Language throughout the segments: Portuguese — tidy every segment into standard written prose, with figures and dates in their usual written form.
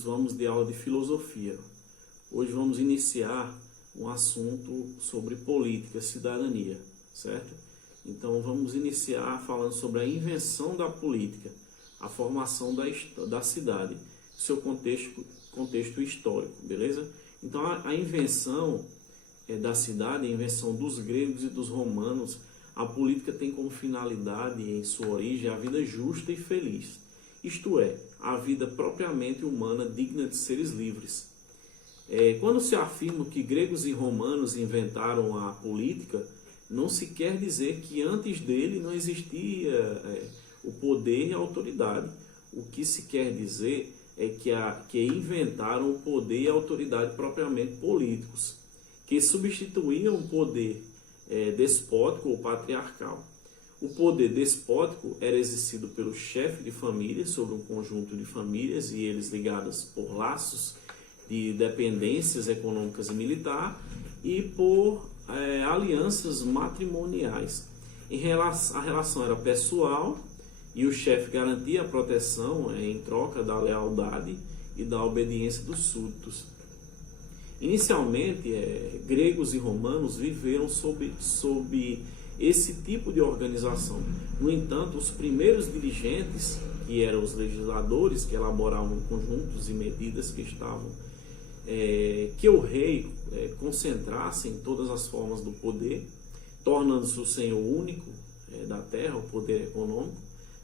queridos, vamos de aula de filosofia. Hoje vamos iniciar um assunto sobre política, cidadania, certo? Então vamos iniciar falando sobre a invenção da política, a formação da cidade, seu contexto histórico, beleza? Então a invenção da cidade, a invenção dos gregos e dos romanos, a política tem como finalidade em sua origem a vida justa e feliz, isto é, a vida propriamente humana digna de seres livres. Quando se afirma que gregos e romanos inventaram a política, não se quer dizer que antes dele não existia o poder e a autoridade. O que se quer dizer é que inventaram o poder e a autoridade propriamente políticos, que substituíam o poder despótico ou patriarcal. O poder despótico era exercido pelo chefe de família sobre um conjunto de famílias e eles ligados por laços de dependências econômicas e militar e por alianças matrimoniais. A relação era pessoal e o chefe garantia a proteção em troca da lealdade e da obediência dos súditos. Inicialmente, gregos e romanos viveram sob esse tipo de organização. No entanto, os primeiros dirigentes, que eram os legisladores, que elaboravam conjuntos e medidas que o rei concentrasse em todas as formas do poder, tornando-se o senhor único da terra, o poder econômico,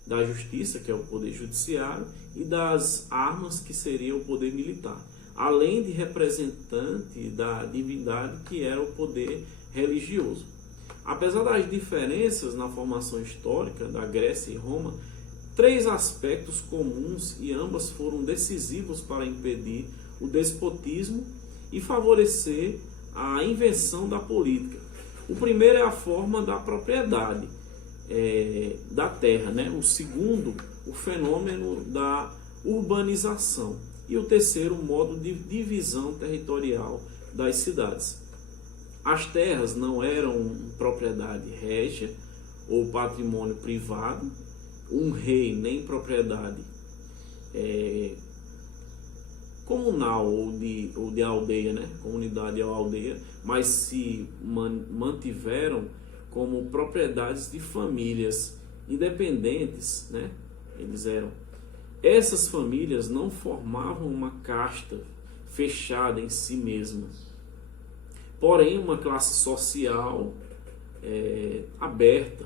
da justiça, que é o poder judiciário, e das armas, que seria o poder militar, além de representante da divindade, que era o poder religioso. Apesar das diferenças na formação histórica da Grécia e Roma, três aspectos comuns e ambas foram decisivos para impedir o despotismo e favorecer a invenção da política. O primeiro é a forma da propriedade da terra, né? O segundo, o fenômeno da urbanização. E o terceiro, o modo de divisão territorial das cidades. As terras não eram propriedade régia ou patrimônio privado, um rei nem propriedade comunal ou de aldeia, né? Comunidade ou aldeia, mas se mantiveram como propriedades de famílias independentes, né? Eles eram. Essas famílias não formavam uma casta fechada em si mesma, porém uma classe social aberta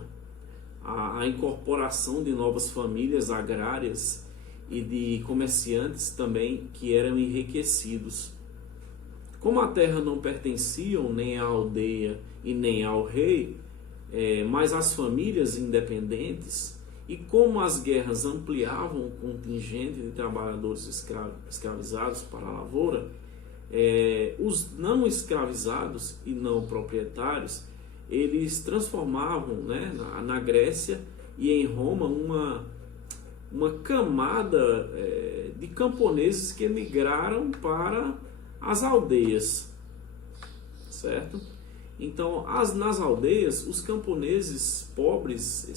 à incorporação de novas famílias agrárias e de comerciantes também que eram enriquecidos. Como a terra não pertenciam nem à aldeia e nem ao rei, mas às famílias independentes, e como as guerras ampliavam o contingente de trabalhadores escravizados para a lavoura, os não escravizados e não proprietários, eles transformavam, né, na Grécia e em Roma uma camada de camponeses que emigraram para as aldeias, certo? Então, nas aldeias, os camponeses pobres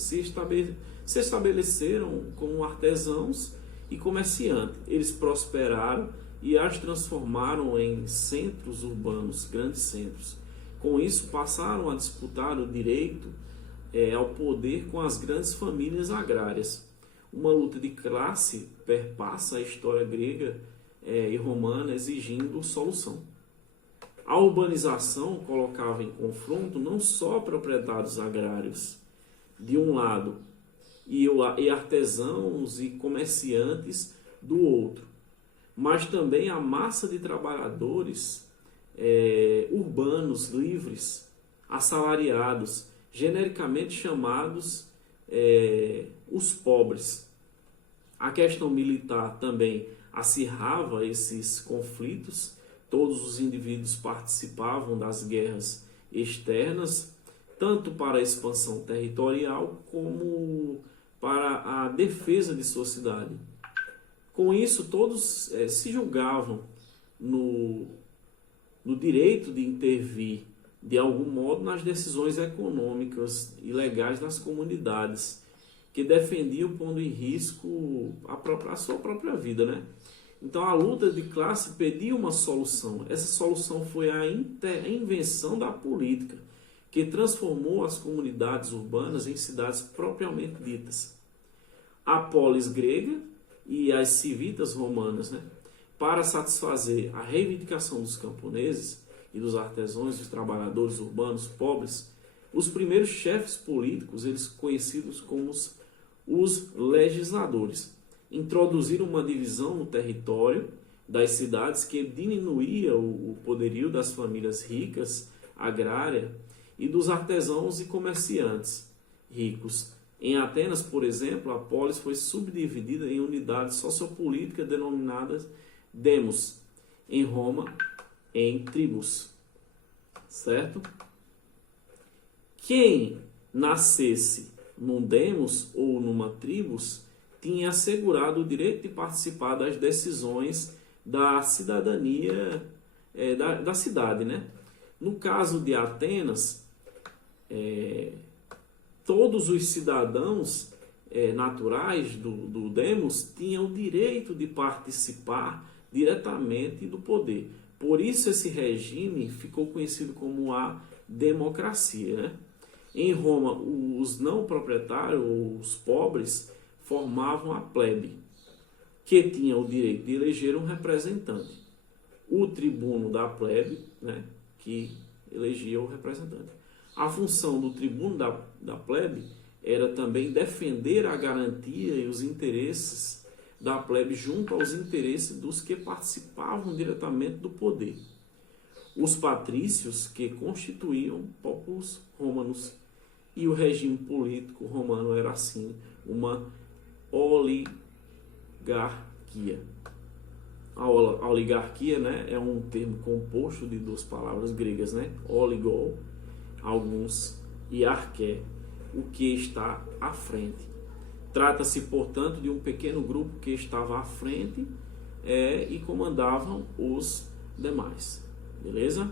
se estabeleceram como artesãos e comerciantes. Eles prosperaram e as transformaram em centros urbanos, grandes centros. Com isso, passaram a disputar o direito ao poder com as grandes famílias agrárias. Uma luta de classe perpassa a história grega e romana, exigindo solução. A urbanização colocava em confronto não só proprietários agrários, de um lado, e artesãos e comerciantes do outro, mas também a massa de trabalhadores urbanos, livres, assalariados, genericamente chamados os pobres. A questão militar também acirrava esses conflitos. Todos os indivíduos participavam das guerras externas, tanto para a expansão territorial como para a defesa de sua cidade. Com isso, todos se julgavam no direito de intervir de algum modo nas decisões econômicas e legais das comunidades, que defendiam pondo em risco a sua própria vida, né? Então a luta de classe pediu uma solução. Essa solução foi a invenção da política, que transformou as comunidades urbanas em cidades propriamente ditas. A polis grega e as civitas romanas, né? Para satisfazer a reivindicação dos camponeses e dos artesãos, dos trabalhadores urbanos pobres, os primeiros chefes políticos, eles conhecidos como os legisladores, introduziram uma divisão no território das cidades que diminuía o poderio das famílias ricas, agrárias, e dos artesãos e comerciantes ricos. Em Atenas, por exemplo, a polis foi subdividida em unidades sociopolíticas denominadas demos. Em Roma, em tribos. Certo? Quem nascesse num demos ou numa tribus tinha assegurado o direito de participar das decisões da cidadania da cidade, né? No caso de Atenas, todos os cidadãos naturais do demos tinham o direito de participar diretamente do poder. Por isso esse regime ficou conhecido como a democracia, né? Em Roma, os não proprietários, os pobres, formavam a plebe, que tinha o direito de eleger um representante. O tribuno da plebe, né, que elegia o representante. A função do tribuno da plebe era também defender a garantia e os interesses da plebe junto aos interesses dos que participavam diretamente do poder. Os patrícios, que constituíam populus romanus, e o regime político romano era assim uma oligarquia. A oligarquia, né, é um termo composto de duas palavras gregas, né? Oligol, alguns, e arqué, o que está à frente. Trata-se, portanto, de um pequeno grupo que estava à frente e comandavam os demais. Beleza?